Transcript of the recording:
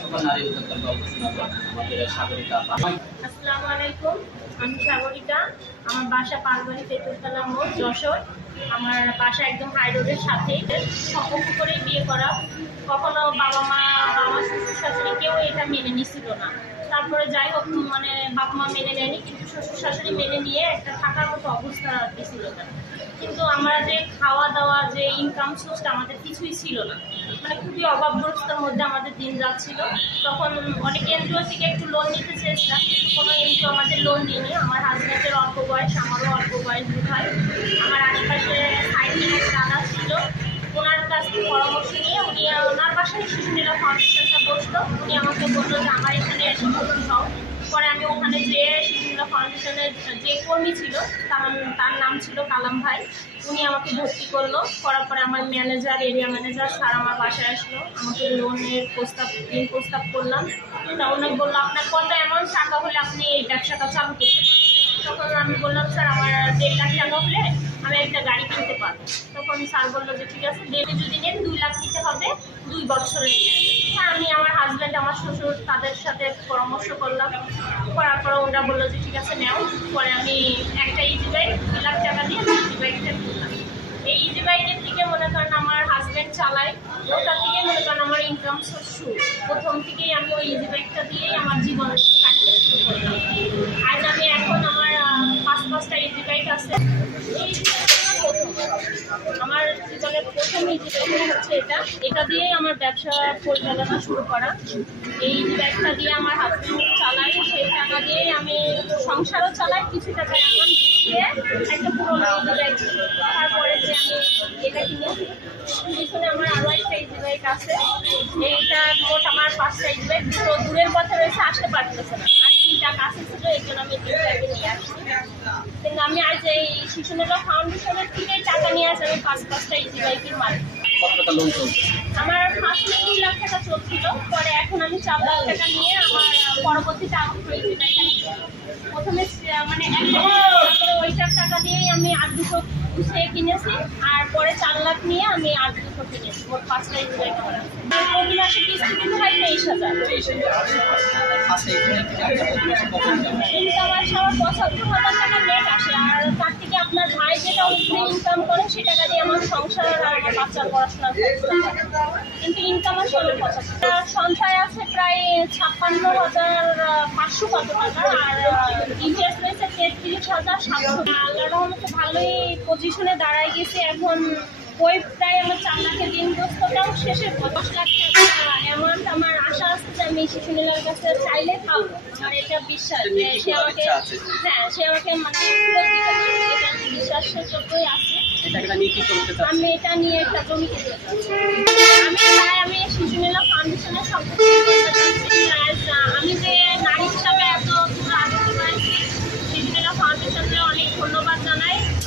সকল নারী উদ্যোক্তার গল্প শোনাবো আমাদের সাগরিকা আপা। আসসালামু আলাইকুম, আমি সাগরিকা। আমার বাসা পালবাড়ি তেতুলতলা মোড়, যশোর। আমার বাসা একদম হাই রোডের সাথে। সম্পর্ক করেই বিয়ে করা। কখনো বাবা মা বা আমার শ্বশুর শাশুড়ি কেউ এটা মেনে নিছিল না। তারপরে যাই হোক, মানে বাবা মা মেনে নেয়নি, কিন্তু শ্বশুর শাশুড়ি মেনে নিয়ে একটা থাকার মতো অবস্থা দিছিল না। কিন্তু আমরা যে খাওয়া দাওয়া, যে ইনকাম সোর্সটা আমাদের কিছুই ছিল না, মানে খুবই অভাবগ্রস্তর মধ্যে আমাদের দিন যাচ্ছিল। তখন অনেক এনজিও থেকে একটু লোন নিতে চেয়েছিলাম, কিন্তু কোনো এনজিও আমাদের লোন দিইনি। আমার হাজব্যান্ডের অল্প বয়স, আমারও অল্প বয়স হয়। আমার আশপাশে সাইডে এক দাদা ছিল, ওনার কাছ থেকে পরামর্শ নিয়ে ওনার বাসায় শিশু নীলা ফাউন্ডেশনটা বসলো। উনি আমাকে বললো যে আমার এখানে এসে ভর্তি হও। পরে আমি ওখানে যেয়ে শিশু নীলা ফাউন্ডেশনের যে কর্মী ছিল তার নাম ছিল কালাম ভাই। উনি আমাকে ভর্তি করলো। করার পরে আমার ম্যানেজার, এরিয়া ম্যানেজার স্যার আমার বাসায় আসলো, আমাকে লোনের প্রস্তাব করলাম। তা উনি বললো আপনার কত অ্যামাউন্ট টাকা হলে আপনি এই ব্যবসাটা চালু করতে পারেন। তখন আমি বললাম স্যার আমার 1.5 লাখ টাকা হলে আমি একটা গাড়ি কিনতে পারবো। তখন স্যার বললো যে ঠিক আছে, দেবে যদি নেন 2 লাখ নিতে হবে 2 বছরে নিয়ে। আমি আমার হাজব্যান্ড, আমার শ্বশুর, তাদের সাথে পরামর্শ করলাম। করার পরে ওরা বললো যে ঠিক আছে নেও। পরে আমি একটা ইজি বাইক 2 লাখ টাকা দিয়ে ইজি বাইকটা কিনলাম। এই ইজি বাইকের থেকে মনে করেন আমার হাজব্যান্ড চালায়, ওটা থেকে মনে করেন আমার ইনকাম সোর্স শুরু। প্রথম থেকেই আমি ওই ইজি বাইকটা দিয়েই আমার জীবন কাটতে শুরু করলাম। আজ আমি এখন আমার 5টা ইজি বাইক আছে। আমার জীবনের প্রথম ইজি বাইক হচ্ছে এটা দিয়েই আমার ব্যবসা পরিচালনা শুরু করা। এই ইজি বাইকটা দিয়ে আমার হাজব্যান্ড চালাই, সেই টাকা দিয়েই আমি সংসারও চালাই। কিছু টাকা এখন দিয়ে একটা পুরোনো ইজি বাইক, তারপরে যে আমি এটা কিনেছি। পিছনে আমার আরও একটা ইজি বাইক আছে। এইটা মোট আমার 5টা ইজি বাইক। দুটো দূরের পথে রয়েছে, আসতে পারতেছে না। আর 3টা কাছে ছিল, এই জন্য আমি 3টাকে নিয়ে আসছি। কিন্তু আমি আজ এই শিশু নীলা ফাউন্ডেশনের থেকে টাকা নিয়ে আসি। আমি 5টা ইজি বাইকের মালিক। কত টাকা লোন চলছে? আমার ফার্স্টে 2 লাখ টাকা চলছিল, পরে এখন আমি 4 লাখ টাকা নিয়ে আমার পরবর্তীতে আরো ইজি বাইক প্রথমে মানে 1 লাখ, তারপরে ওইটার টাকা দিয়েই আমি 8-200 গুছিয়ে কিনেছি। আর পরে 4 লাখ নিয়ে আমি 8-200 কিনেছি। মোট 5টা ইজি বাইক করা। প্রতি মাসে কিস্তি কিন্তু হয় 23,000। ইনকাম আসে আমার 75,000 টাকা নেট আসে। আর তার থেকে আপনার ভাই যেটা উপরে ইনকাম করে সে টাকা দিয়ে আমার সংসার আর আমার বাচ্চার পড়াশোনা করতে পারে। কিন্তু ইনকাম আসে আমার 75। সঞ্চয় আছে প্রায় 56,500 কত টাকা। আর ইন্টারেস্ট রয়েছে 33,700। আল্লাহ রহমতে ভালোই পজিশনে দাঁড়ায় গেছে এখন। ওই প্রায় আমার 4 লাখের ঋণগ্রস্তটাও শেষে 10 লাখ টাকা অ্যামাউন্ট আমার আশা আছে যে আমি শিশু নীলার কাছে চাইলে পাবো। আমার এটা বিশ্বাস যে সে আমাকে, হ্যাঁ সে আমাকে মানে এটা আমি বিশ্বাসের যোগ্যই আছে। আমি এটা নিয়ে একটা জমি কিনতে চাচ্ছি। আমি শিশু নীলা ফাউন্ডেশনের সম্পর্কে